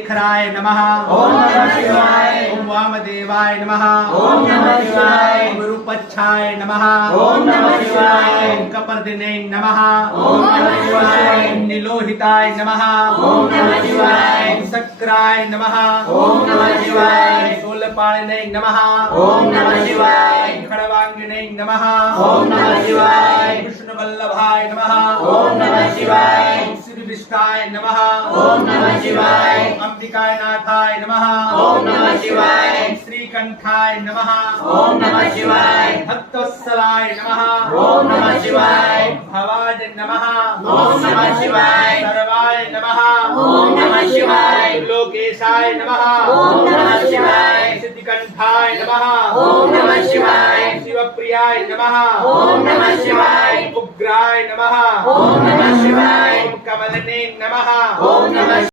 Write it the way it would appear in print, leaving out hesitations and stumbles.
शेखराय नमः। ओम नमः शिवाय। ओम वामदेवाय नमः। ओम नमः शिवाय। ओम रूपच्छाय नमः। ओम नमः शिवाय। ओम कपर्दिने नमः। ओम नमः शिवाय। ओम नीलोहिताय नमः। ओम नमः शिवाय। ओम शक्राय नमः। ओम नमः शिवाय। शूलपाणिने नमः। ओम नमः शिवाय। खड़वांगिने नमः। ओम नमः शिवाय। कृष्णवल्लभाय नमः। ओम नमः शिवाय। श्रीविष्टाय नमः। ओम नमः शिवाय। अंबिकाय नाथाय नमः। ओम नमः शिवाय। श्रीकंठाय नमः। ओम नमः शिवाय। भक्तवत्सलाय नमः। ओम नमः शिवाय। भवाय नमः। ओम नमः शिवाय। सर्वाय नमः। ओम नमः शिवाय। लोकेशाय नमः। ओम नमः शिवाय। सिद्धिकंठाय नमः। ओम नमः शिवाय। शिवप्रियाय नमः। ओम नमः शिवाय। उग्राय नमः। ओम नमः शिवाय। कमलने नमः। ओम नमः